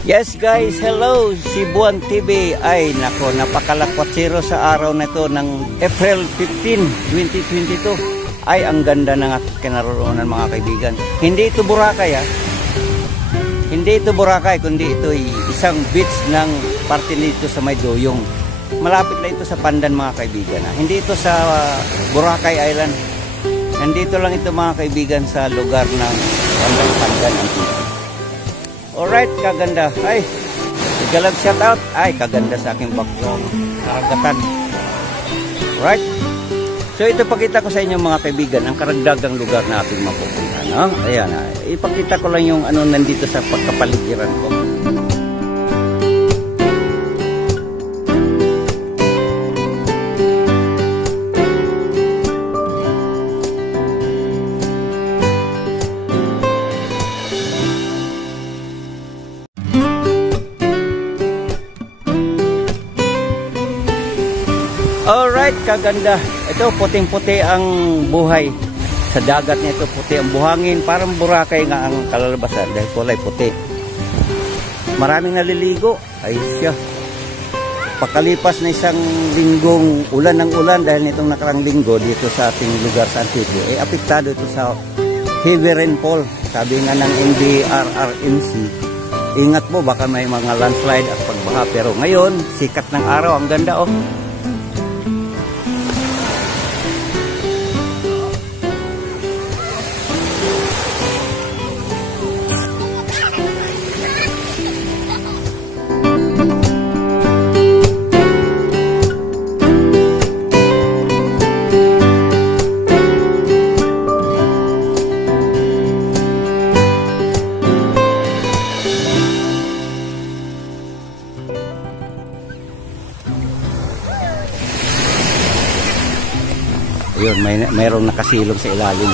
Yes guys, hello! Cebuan TV. Ay nako, napakalakwat-zero sa araw na ito ng April 15, 2022. Ay ang ganda ng aking kinaroroonan mga kaibigan. Hindi ito Boracay ha. Hindi ito Boracay, kundi ito ay isang beach ng parte nito sa May Doyong. Malapit lang ito sa Pandan mga kaibigan ha. Hindi ito sa Boracay Island. Nandito lang ito mga kaibigan sa lugar ng Pandan Antique. Alright, kaganda. Ay, galag shout out. Ay, kaganda sa aking background. Karagatan. Alright. So, ito pakita ko sa inyo mga kaibigan, ang karagdagang lugar na ating mapupuntahan. No? Ayan, ipakita ko lang yung ano nandito sa pagkapaligiran ko. Alright, kaganda. Ito, puting-puti ang buhay. Sa dagat nito, puti ang buhangin. Parang Boracay nga ang kalalabasan dahil kulay puti. Maraming naliligo. Ay siya. Pakalipas na isang linggong ulan ng ulan dahil nitong nakarang linggo dito sa ating lugar sa Antique, ay apektado ito sa heavy rainfall. Sabi nga ng NDRRMC, ingat mo, baka may mga landslide at pagbaha. Pero ngayon, sikat ng araw. Ang ganda oh. Yun, mayroong nakasilong sa ilalim.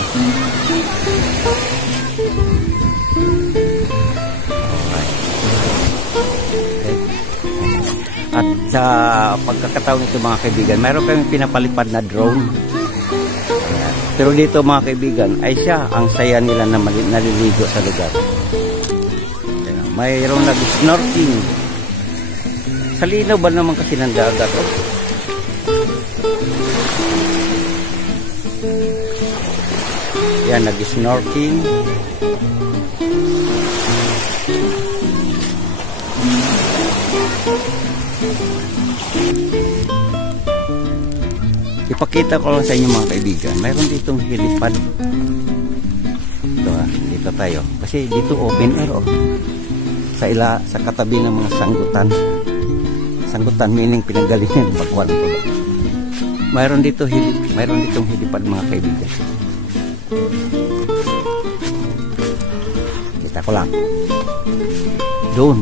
Okay. At sa pagkakataon ito mga kaibigan, mayroon kami pinapalipad na drone. Pero dito mga kaibigan, ay siya ang saya nila na naliligo sa lugar. Mayroong nag-snorkeling. Sa linaw ba naman kasi ng dagat? Oh? Yan, nag-snorkeling. Ipakita ko lang sa inyo mga kaibigan, mayroon ditong helipad. Ito dito tayo. Kasi dito open air oh. Sa katabi ng mga sanggutan. Sanggutan meaning pinanggalingan bagwan ko. Mayroon ditong helipad mga kaibigan. Kita ko lang. Doon.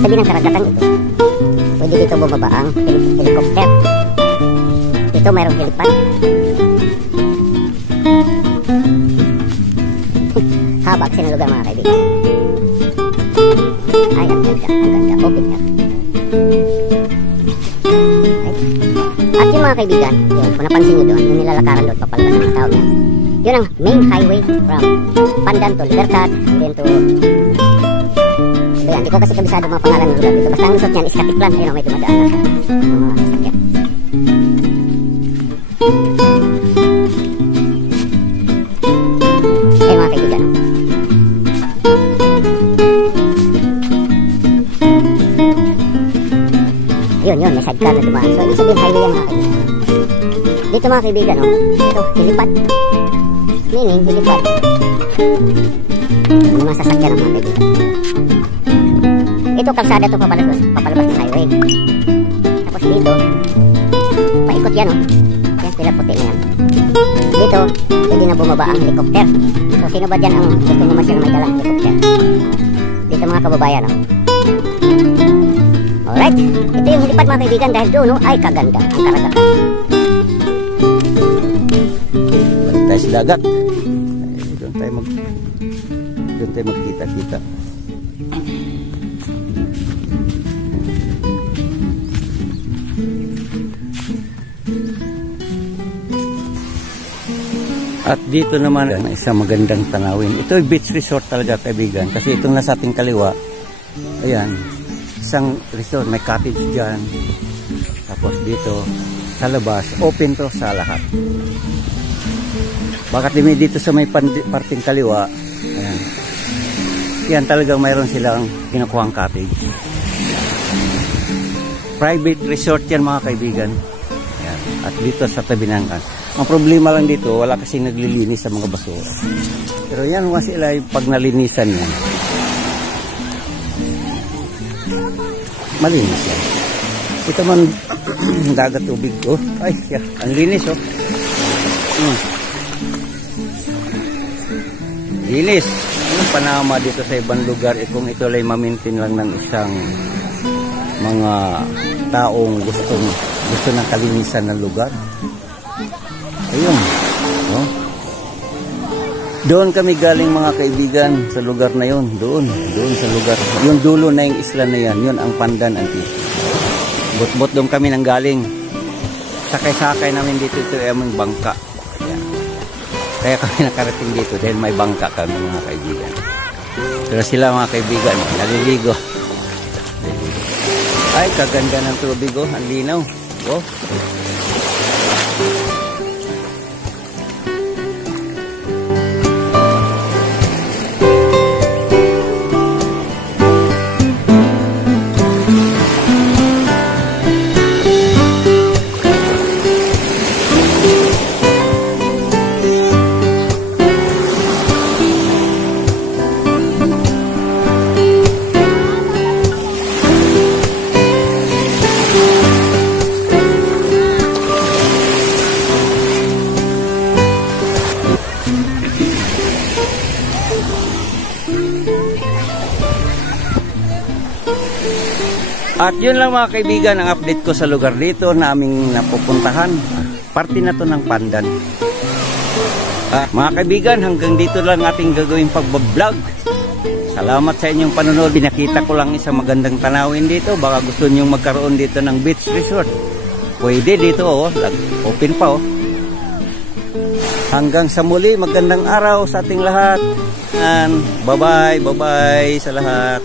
Katabi ng karagatan ito, pwede dito bumaba ang helicopter. Dito mayroong helipad. Haba kasi ng lugar mga kaibigan. Ay, ang ganda, open air. At yung mga kaibigan, yun, kung napansin nyo doon, yung nilalakaran doon, papalabas ng tao niya. Yun ang main highway from Pandan to Libertad, and then to... Hindi ko kasi kabisado mga pangalan ng lugar dito. Basta ang lusot niyan is Katiklan. Ayun, may dumadaan na mga sasakyan. Ayun mga kaibigan. Yun, may sidecar na dumaan. So, ibig sabihin highway yan mga kaibigan. Dito mga kaibigan, ito, hilipad. Meaning, hilipad. Yung mga sasakyan ng mga kaibigan. Ito kalsada to papalabas sa highway. Tapos dito, paikot yan, oh. Yan, pila puti na yan. Dito, pwede na bumaba ang helicopter. So, sino ba dyan ang gusto mamasyal na may dalang helicopter? Dito mga kababayan, oh. Alright, ito yung helipad mga kaibigan dahil doon, oh, ay kaganda ang karagatan. Balik tayo sa dagat. Doon tayo magkita-kita. At dito naman ang isang magandang tanawin. Ito ay beach resort talaga kaibigan. Kasi itong nasa ating kaliwa, ayan, isang resort. May cottage dyan. Tapos dito, sa labas, open to sa lahat. Bakit dito sa may parting kaliwa, ayan, yan talagang mayroon silang kinukuhang cottage. Private resort yan mga kaibigan. Ayan. At dito sa tabi ng ang problema lang dito, wala kasi naglilinis sa mga basura. Pero yan, once sila pag nalinisan yan, malinis yan. Ito man, dagat tubig. Oh, ay, yeah, ang linis, oh. Linis. Anong panama dito sa ibang lugar, kung ito ay mamintin lang ng isang mga taong gusto ng kalinisan ng lugar. Ayun, no? Doon kami galing mga kaibigan sa lugar na yun. Doon sa lugar. Yung dulo na yung isla na yan, yun ang Pandan Antique. Bot-bot doon kami nang galing. Sakay-sakay namin dito, ito ay aming bangka. Ayan. Kaya kami nakarating dito dahil may bangka kami mga kaibigan. Pero sila mga kaibigan, naliligo. Ay, kaganda ng tubig, oh. Ang linaw. Oh. At yun lang mga kaibigan ang update ko sa lugar dito na aming napupuntahan. Parte na to ng Pandan. Mga kaibigan, hanggang dito lang ating gagawin pagbablog. Salamat sa inyong panonood. Pinakita ko lang isang magandang tanawin dito. Baka gusto nyo magkaroon dito ng beach resort. Pwede dito, oh. Open pa, oh. Hanggang sa muli, magandang araw sa ating lahat. And bye-bye sa lahat.